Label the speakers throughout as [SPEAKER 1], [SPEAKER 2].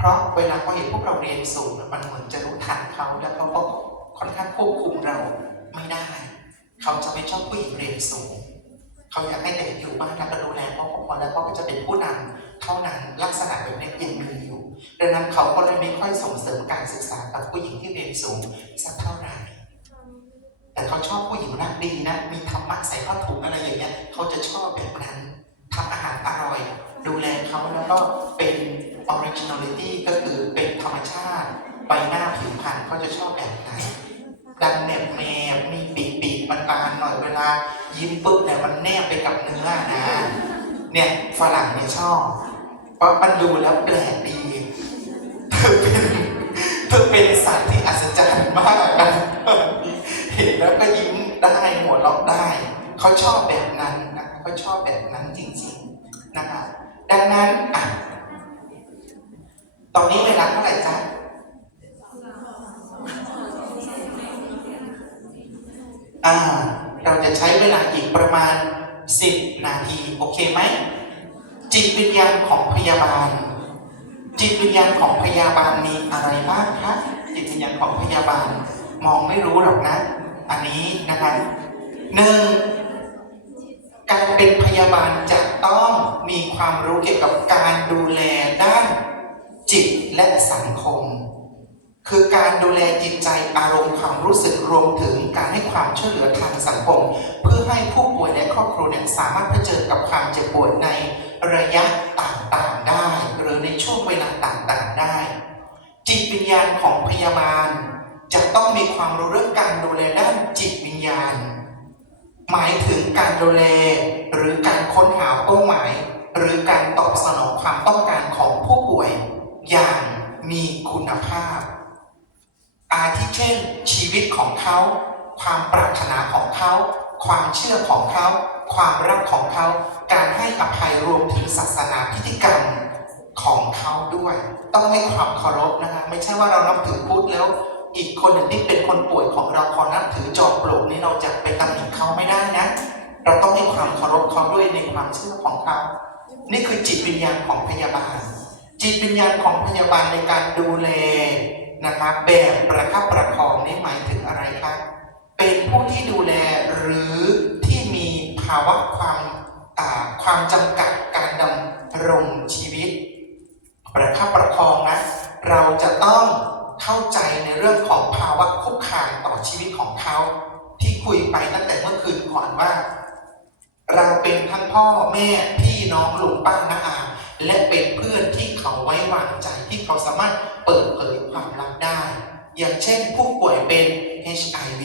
[SPEAKER 1] เพราะเวลาเขาเห็นพวกเราเรียนสูงมันเหมือนจะรู้ทันเขาแล้วเขาก็ค่อนข้างควบคุมเราไม่ได้ เขาจะไม่ชอบผู้หญิงเรียนสูง เขาอยากให้เด็กอยู่บ้านแล้วก็ดูแลพ่อพอแล้วพ่อก็จะเป็นผู้นำเท่านั้นลักษณะแบบนี้ยังมีอยู่ดังนั้นเขาก็เลยไม่ค่อยส่งเสริมการศึกษากับผู้หญิงที่เรียนสูงสักเท่าไหร่แต่เขาชอบผู้หญิงรักดีนะ มีธรรมะใส่ผ้าถุงอะไรอย่างเงี้ยเขาจะชอบแบบนั้นทำอาหารอร่อย ดูแลเขาแล้วก็ ใบหน้าผิวพรรณเขาจะชอบแบบนั้นดังแนบแนบมีปีกปีกมันบานหน่อยเวลา ยิ้มปุ๊บเนี่ยมันแนบไปกับเนื้อนะ เนี่ยฝรั่งเนี่ยชอบเพราะมันดูแล้วแปลกดีเธอเป็นเธอเป็นสัตว์ที่อัศจรรย์มากนะเห็นแล้วก็ยิ้มได้หัวเราะได้เขาชอบแบบนั้นนะเขาชอบแบบนั้นจริงๆนะคะดังนั้นอะตอนนี้เวลาเท่าไหร่จ๊ะ อ่า เราจะใช้เวลาอีกประมาณ 10 นาที โอเคไหม จิตวิญญาณของพยาบาล จิตวิญญาณของพยาบาลมีอะไรบ้างคะจิตวิญญาณของพยาบาลมองไม่รู้หรอกนะ อันนี้นะคะหนึ่งการเป็นพยาบาลจะต้องมีความรู้เกี่ยวกับการดูแลด้านจิตและสังคม คือการดูแลจิตใจอารมณ์ความรู้สึกรวมถึงการให้ความช่วยเหลือทางสังคม เพื่อให้ผู้ป่วยและครอบครัวเนี่ยสามารถเผชิญกับความเจ็บปวดในระยะต่างๆได้ หรือในช่วงเวลาต่างๆได้ จิตวิญญาณของพยาบาล จะต้องมีความรู้เรื่องการดูแลด้านจิตวิญญาณ หมายถึงการดูแลหรือการค้นหาเป้าหมาย หรือการตอบสนองความต้องการของผู้ป่วย อย่างมีคุณภาพ อาทิเช่นชีวิตของเขา ความปรารถนาของเขา ความเชื่อของเขา ความรักของเขา การให้อภัยรวมถึงศาสนาพิธีกรรมของเขาด้วย ต้องให้ความเคารพนะคะไม่ใช่ว่าเรานับถือพุทธแล้ว อีกคนหนึ่งที่เป็นคนป่วยของเราพอนับถือจอมปลวกนี้เราจะไปตำหนิเขาไม่ได้นะ เราต้องให้ความเคารพเขาด้วยในความเชื่อของเขา นี่คือจิตวิญญาณของพยาบาล จิตวิญญาณของพยาบาลในการดูแล นะครับแบบประคับประคองนี่หมายถึงอะไรครับเป็นผู้ที่ดูแลหรือที่มีภาวะความอ่าความจำกัดการดำรงชีวิต ประคับประคองนะเราจะต้องเข้าใจในเรื่องของภาวะคุกคามต่อชีวิตของเขา ที่คุยไปตั้งแต่เมื่อคืนก่อนว่า เราเป็นทั้งพ่อแม่พี่น้องลุงป้าน้าอาและเป็นเพื่อนที่เขาไว้วางใจ ที่เขาสามารถเปิดเผยความลับได้ อย่างเช่น ผู้ป่วยเป็น HIV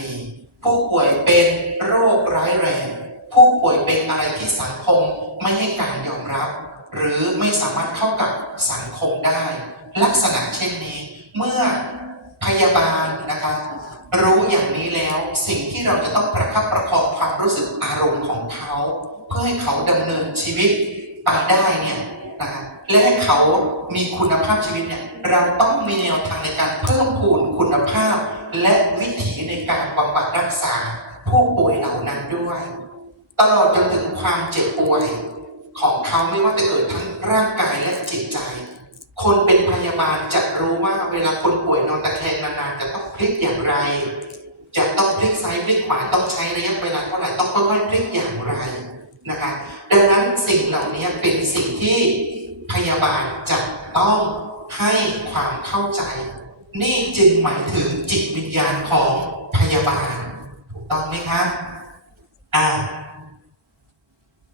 [SPEAKER 1] ผู้ป่วยเป็นโรคร้ายแรง ผู้ป่วยเป็นอะไรที่สังคมไม่ให้การยอมรับ หรือไม่สามารถเข้ากับสังคมได้ ลักษณะเช่นนี้ เมื่อพยาบาลนะคะรู้อย่างนี้แล้วสิ่งที่เราจะต้องประคับประคองความรู้สึกอารมณ์ของเขา เพื่อให้เขาดำเนินชีวิตไปได้เนี่ยนะคะ และให้เขามีคุณภาพชีวิตเนี่ยเราต้องมีแนวทางในการเพิ่มพูนคุณภาพ และวิถีในการบำบัดรักษาผู้ป่วยเหล่านั้นด้วย ตลอดจนถึงความเจ็บป่วย ของเขาไม่ว่าจะเกิดทั้งร่างกายและจิตใจ คนเป็นพยาบาลจะรู้ว่าเวลาคนป่วยนอนตะแคงนานๆจะต้องพลิกอย่างไร จะต้องพลิกซ้ายพลิกขวาต้องใช้ระยะเวลาเท่าไหร่ต้องค่อยๆพลิกอย่างไรนะคะ บาลจะต้องให้ความเข้าใจ นี่จึงหมายถึงจิตวิญญาณของพยาบาล ถูกต้องไหมครับอ่า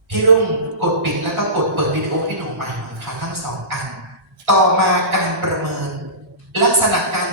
[SPEAKER 1] พี่รุ่งกดปิดแล้วก็กดเปิดวิดีโอให้หนูใหม่หน่อยค่ะทั้งสองอัน ต่อมาการประเมิน ลักษณะการ